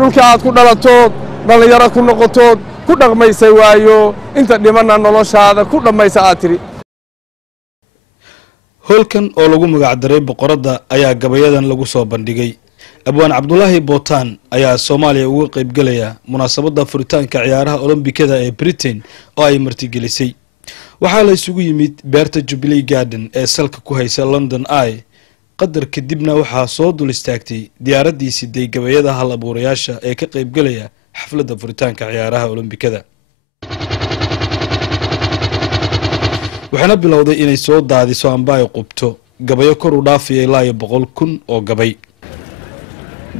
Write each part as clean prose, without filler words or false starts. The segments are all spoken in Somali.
dhulka aad ku dhalatood dhalinyaro ku noqotood ku dhaqmaysay waayo inta dhimana noloshaada ku dhamaysa aad tiri. Holkan oo lagu magac daray boqorada ayaa gabayadan lagu soo bandhigay. Abwaan Cabdullaahi Bootaan ayaa Soomaaliya uga qayb galaya munaasabada furitaanka ciyaaraha Olombikada ee Britain oo ay martigelisay. Waxaa la isugu yimid beerta Jubilee Garden ee salka ku haysa London Eye. qadar kadibna waxaa soo dul istaagtay diyaaradii siday gabayada hal abuurayaasha ee ka qayb galaya xafladda furitaanka ciyaaraha Olombikada. waxaana bilowday inay soo daadiso amba ay qubto gabayo kor u dhaafiyay ilaa 100,000 oo gabay.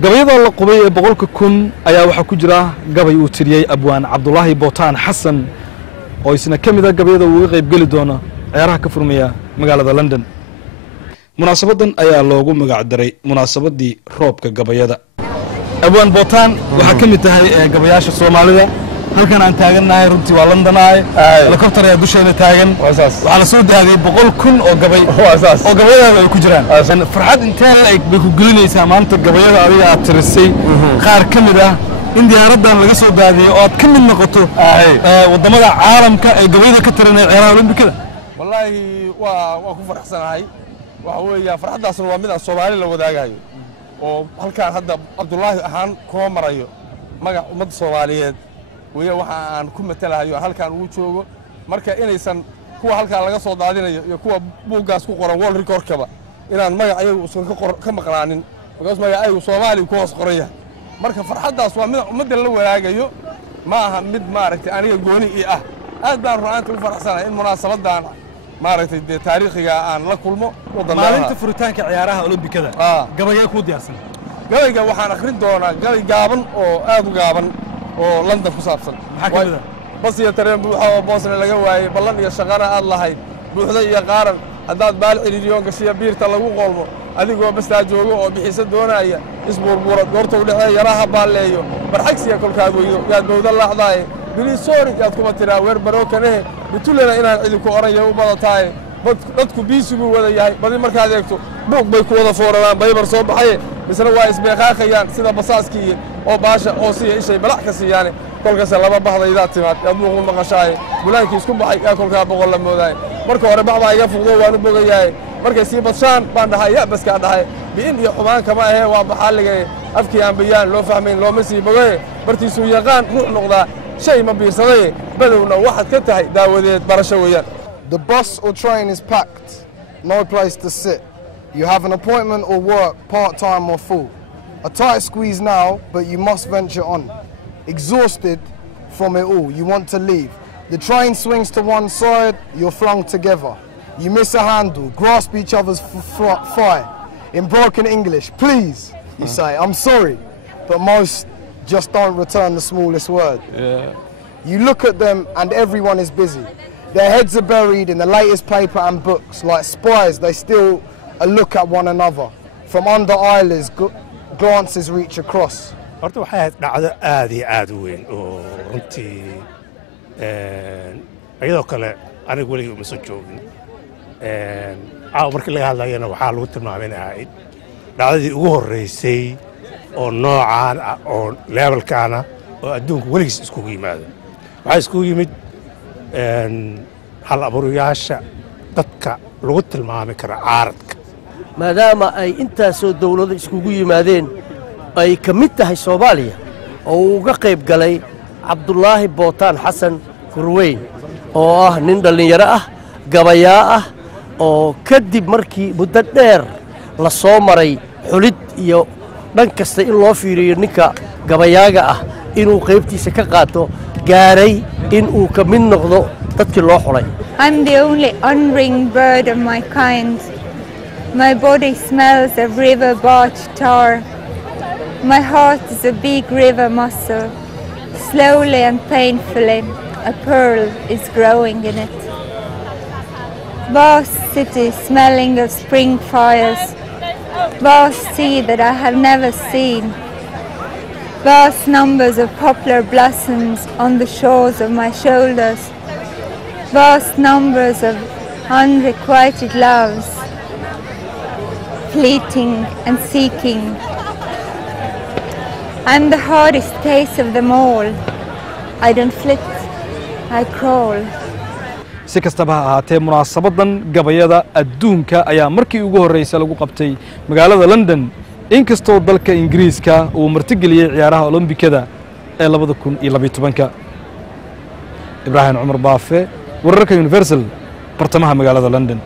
gabayada la qubay ee 100,000 ayaa waxa ku jira gabay uu tiriyay Abwaan Cabdullaahi Bootaan Xasan oo isna kamid ah gabayada uu uga qayb gali doona ciyaaraha ka furmaya magaalada London. munaasabadan ayaa loogu magac daray munaasabadii roobka gabayada. Abwaan Bootaan waxa kamid tahay gabayaasha Soomaalida. halkan aan taaganahay runtii waa London Eye helicopter ayaa dusheena taagan waxa la soo daagay 100,000 oo gabay oo gabayada ay ku jiraan farxad intee la eg bay ku gelinaysaa maanta gabayada adiga aad tirisay qaar kamid ah in diyaaradan laga soo daadiyo oo aad kamid noqoto wadamada caalamka ee gabayada ka tirinay ciyaaraha Olombikada. wallahi waa ku faraxsanahay waxa weeyaa farxadaasna waa mid aan Soomaali la wadaagayo oo halkaan hadda Cabdullaahi ahaan kuma marayo magac ummadda Soomaaliyeed ويا وحنا كمثلها يو هالكان وجوه مركا إنيسان هو هالكان لقى صدادين يو كوا بوجاس كقرن وول ريكورد كبا إن ما أيو سون كم قرانين وقاس ما أيو صومالي وكواس قرية مركا فرحة داس ومن مد اللي ولا جيو ما مد ماركت أنا يقولي إيه أدبر رأيت الفرح سنة إن مناسبة دان ماركت تاريخي عن لكل ما أنت فرتانك عيارها أولمبيكدا قبل يكون دياسن قبل وحنا آخرين دونا قبل جابن أو أدو جابن oo London ku saabsan maxkamada bas iyo tareen buuxa oo boosna laga waayay ballan iyo shaqana aad lahayd buuxda iyo qaaran hadaad baal ciriiriyoon gashiya biirta lagu qolmo adigoo basta joogo oo bixisa doonaya isbuurbuura goorta u dhacay yaraha baaleeyo barxagsiya kolkaad weeyo yaad bowda laacday bili soori yaad kuma tiraa weer barokane bitulena inaan cidi ku orayo u badataay dadku biisigu wada yahay badi markaad eegto buuq bay ku wada fooraraan baybar soo baxay misna waa isbeeqaaqayaan sida basaaskii oo baasha oo si ishay balac ka siiyaan kolkaas laba baxdayda timaad aad ugu maqashay bulaankii isku baxay ka kolka boqol la mooday marka hore baxba iga fuqdo waan u bogayahay markay si badshaan baan dhahay ya bas ka dhahay biin iyo xumaan kama ahe waa baxaligay afkii aan bayaan loo fahmayn loo masii bogay bartiisu yaqaan ruux noqda shay ma biirsaday badowna waxad ka tahay daawadeed barasho weeyaan. The bus or train is packed, no place to sit. You have an appointment or work, part-time or full. A tight squeeze now, but you must venture on. Exhausted from it all, you want to leave. The train swings to one side, you're flung together. You miss a handle, grasp each other's thigh. In broken English, please, you say, I'm sorry, but most just don't return the smallest word. You look at them and everyone is busy. Their heads are buried in the latest paper and books. Like spies, they still look at one another. From under eyelids, glances reach across. horta waxay dhacdo aad u weyn oo runtii ayadoo kale anigu weliga uma soo joogin markii laga hadlayana waxaa lagu tilmaamay inay ahayd dhacdadii ugu horreysay oo noocaan ah oo levelkaana oo adduunku weligiis iskugu yimaado waxaa iskugu yimid hal abuurayaasha dadka lagu tilmaami kara caaradka maadaama ay intaasoo dawlado iskugu yimaadeen ay ka mid tahay Soomaaliya oo uu uga qayb galay Cabdullaahi Bootaan Xasan Kurweyn oo ah nin dhalinyaro ah gabayaa ah oo kadib markii muddo dheer la soo maray xulid iyo dhan kasta in loo fiiriyo ninka gabayaaga ah inuu qaybtiisa ka qaato gaaray in uu ka mid noqdo dadkii loo xulay. I'm the only unringed bird of my kind. My body smells of river barge tar. My heart is a big river mussel. Slowly and painfully, a pearl is growing in it. Vast city smelling of spring fires. Vast sea that I have never seen. Vast numbers of poplar blossoms on the shores of my shoulders. Vast numbers of unrequited loves, fleeting and seeking. I'm the hardest case of them all. I don't flit, I crawl. si kastaba ha ahaatee munaasabadan gabayada adduunka ayaa markii ugu horeysay lagu qabtay magaalada London inkastoo dalka Ingiriiska uu martigeliyay ciyaaraha Olombikada ee 2012 Ibrahim Umar Baafe wararka Universal bartamaha magaalada London